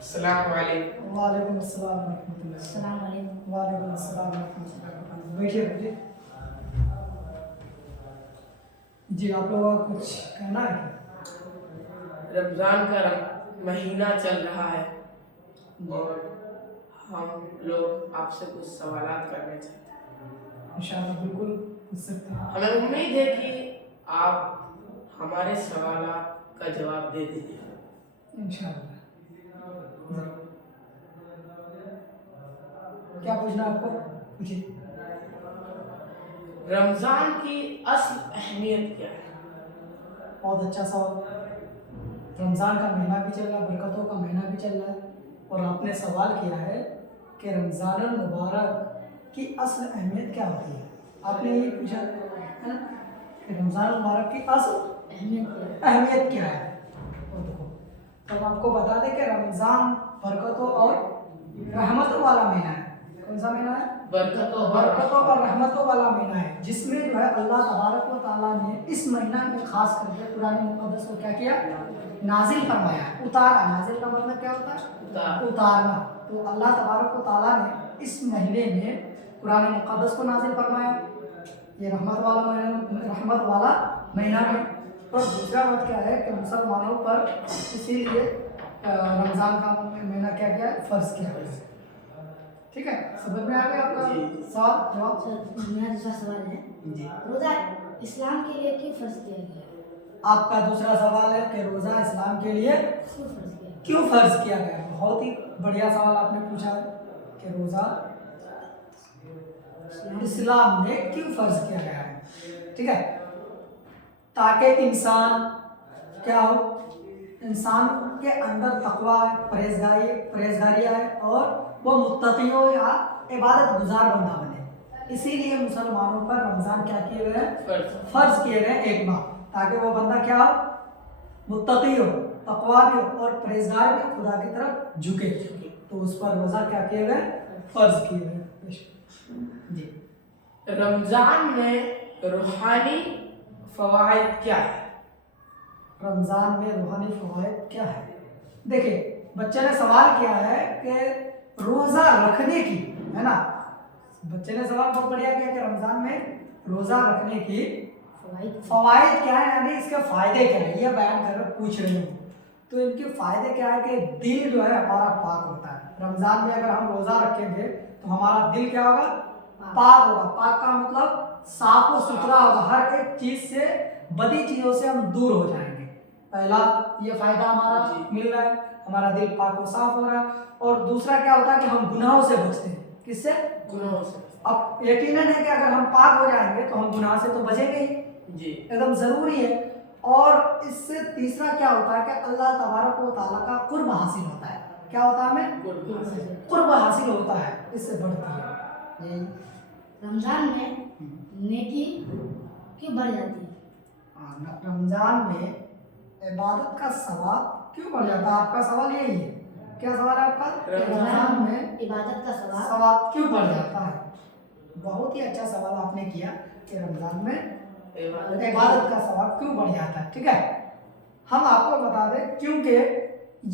السلام علیکم۔ وعلیکم السلام ورحمۃ اللہ۔ السلام علیکم۔ وعلیکم السلام ورحمۃ اللہ وبرکاتہ۔ بیٹھیے بیٹھیے۔ جی آپ لوگوں کا کچھ کہنا ہے کیا؟ رمضان کا مہینہ چل رہا ہے اور ہم لوگ آپ سے کچھ سوالات کرنے چاہتے ہیں۔ انشاءاللہ بالکل پوچھ سکتے ہیں۔ ہمیں امید ہے کہ آپ ہمارے سوالات کا جواب دے دیجیے گا۔ انشاءاللہ۔ کیا پوچھنا آپ کو؟ پوچھیے۔ رمضان کی اصل اہمیت کیا ہے؟ بہت اچھا سوال۔ رمضان کا مہینہ بھی چل رہا ہے، برکتوں کا مہینہ بھی چل رہا ہے، اور آپ نے سوال کیا ہے کہ رمضان المبارک کی اصل اہمیت کیا ہوتی ہے۔ آپ نے یہ پوچھا ہے نا کہ رمضان المبارک کی اصل اہمیت کیا ہے۔ اور دیکھو تو آپ کو بتا دیں کہ رمضان برکتوں اور رحمتوں والا مہینہ ہے۔ کون سا مہینہ ہے؟ برکتوں برکتوں اور رحمتوں والا مہینہ ہے، جس میں جو ہے اللہ تبارک و تعالیٰ نے اس مہینہ میں خاص کر کے قرآن مقدس کو کیا کیا؟ نازل فرمایا، اتارا۔ نازل کا مطلب کیا ہوتا ہے؟ اتارنا۔ تو اللہ تبارک و تعالیٰ نے اس مہینے میں قرآن مقدس کو نازل فرمایا، یہ رحمت والا مہینہ ہے۔ اور دوسرا بات کیا ہے کہ مسلمانوں پر اسی لیے رمضان کا مہینہ کیا گیا ہے؟ فرض کیا ہے۔ ٹھیک ہے، سمجھ میں آ گیا آپ کا سوال جواب؟ میرا دوسرا سوال ہے، جی روزہ اسلام کے لیے کیوں فرض کیا گیا ہے؟ آپ کا دوسرا سوال ہے کہ روزہ اسلام کے لیے کیوں فرض کیا گیا؟ کیوں فرض کیا گیا ہے۔ بہت ہی بڑھیا سوال آپ نے پوچھا ہے کہ روزہ اسلام میں کیوں فرض کیا گیا ہے۔ ٹھیک ہے، تاکہ انسان کیا ہو، انسان کے اندر تقویٰ ہے، پرہیزگاری ہے، اور وہ متقی ہو یا عبادت گزار بندہ بنے۔ اسی لیے مسلمانوں پر رمضان کیا کیے ہوئے ہیں؟ فرض کیے گئے ایک بار، تاکہ وہ بندہ کیا ہو، متقی ہو، تقویٰ بھی ہو، اور پرہیزگار بھی خدا کی طرف جھکے، تو اس پر روزہ کیا کیے ہوئے ہیں؟ فرض کیے ہوئے ہیں۔ جی رمضان میں روحانی فوائد کیا ہے؟ رمضان میں روحانی فوائد کیا ہے؟ دیکھیں بچے نے سوال کیا ہے کہ روزہ رکھنے کی، ہے نا، بچے نے سوال بہت بڑھیا کیا کہ رمضان میں روزہ رکھنے کی فوائد کیا ہے، یعنی اس کے فائدے کیا ہیں، یہ بیان کر پوچھ رہے ہوں۔ تو ان کے فائدے کیا ہے کہ دل جو ہے ہمارا پاک ہوتا ہے۔ رمضان میں اگر ہم روزہ رکھیں گے تو ہمارا دل کیا ہوگا؟ پاک ہوگا۔ پاک کا مطلب صاف و ستھرا ہوگا، ہر ایک چیز سے، بدی چیزوں سے ہم دور ہو جائیں گے۔ پہلا یہ فائدہ ہمارا مل رہا ہے، ہمارا دل پاک و صاف ہو رہا ہے۔ اور دوسرا کیا ہوتا ہے کہ ہم گناہوں سے بچتے ہیں۔ کس سے؟ گناہوں سے۔ اب یقیناً ہے کہ اگر ہم پاک ہو جائیں گے تو ہم گناہ سے تو بچیں گے ہی، جی ایک دم ضروری ہے۔ اور اس سے تیسرا کیا ہوتا ہے کہ اللہ تبارک و تعالیٰ کا قرب حاصل ہوتا ہے۔ کیا ہوتا ہے؟ ہمیں قرب حاصل ہوتا ہے، اس سے بڑھتی ہے یہی۔ رمضان میں نیکی کیوں بڑھ جاتی ہے؟ رمضان میں عبادت کا ثواب کیوں بڑھ جاتا ہے؟ آپ کا سوال یہی ہے، کیا سوال ہے آپ کا؟ رمضان میں عبادت کا ثواب کیوں بڑھ جاتا ہے؟ بہت ہی اچھا سوال آپ نے کیا کہ رمضان میں عبادت کا ثواب کیوں بڑھ جاتا ہے۔ ٹھیک ہے، ہم آپ کو بتا دیں کیونکہ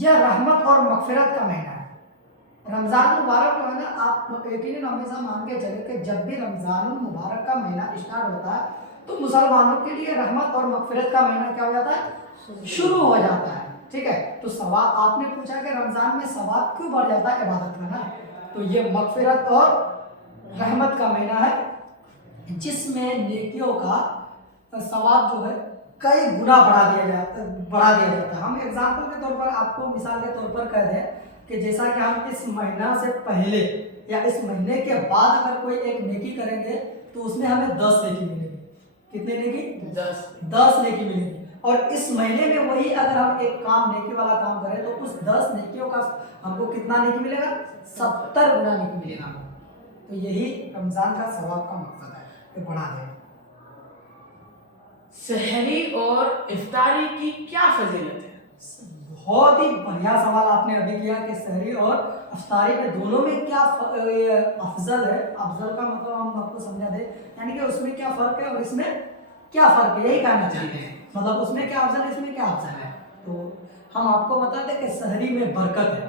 یہ رحمت اور مغفرت کا مہینہ ہے۔ رمضان مبارک جو ہے نا، آپ یقیناً ہمیشہ مان کے چلے کہ جب بھی رمضان المبارک کا مہینہ اسٹارٹ ہوتا ہے تو مسلمانوں کے لیے رحمت اور مغفرت کا مہینہ کیا ہو جاتا ہے؟ شروع ہو جاتا ہے۔ ٹھیک ہے، تو ثواب آپ نے پوچھا کہ رمضان میں ثواب کیوں بڑھ جاتا ہے عبادت کا نا، تو یہ مغفرت اور رحمت کا مہینہ ہے، جس میں نیکیوں کا ثواب جو ہے کئی گنا بڑھا دیا جاتا ہے۔ ہم ایگزامپل کے طور پر آپ کو مثال کے طور پر کہہ دیں کہ جیسا کہ ہم اس مہینہ سے پہلے یا اس مہینے کے بعد اگر کوئی ایک نیکی کریں گے تو اس میں ہمیں 10 نیکی ملے گی۔ کتنے نیکی؟ 10 نیکی ملے گی۔ اور اس مہینے میں وہی اگر ہم ایک کام نیکی والا کام کریں تو اس 10 نیکیوں کا ہم کو کتنا نیکی ملے گا؟ 70 گنا نیکی ملے گا۔ تو یہی رمضان کا ثواب کا مقصد ہے کہ بڑھا دیں۔ سحری اور افطاری کی کیا فضیلت ہے؟ بہت ہی بڑھیا سوال آپ نے ابھی کیا کہ سحری اور افطاری میں دونوں میں کیا افضل ہے۔ افضل کا مطلب ہم آپ کو سمجھا دیں، یعنی کہ اس میں کیا فرق ہے اور اس میں کیا فرق ہے، یہی کہنا چاہتے ہیں۔ مطلب اس میں کیا افضل ہے، اس میں کیا افضل ہے۔ تو ہم آپ کو بتا دیں کہ سحری میں برکت ہے،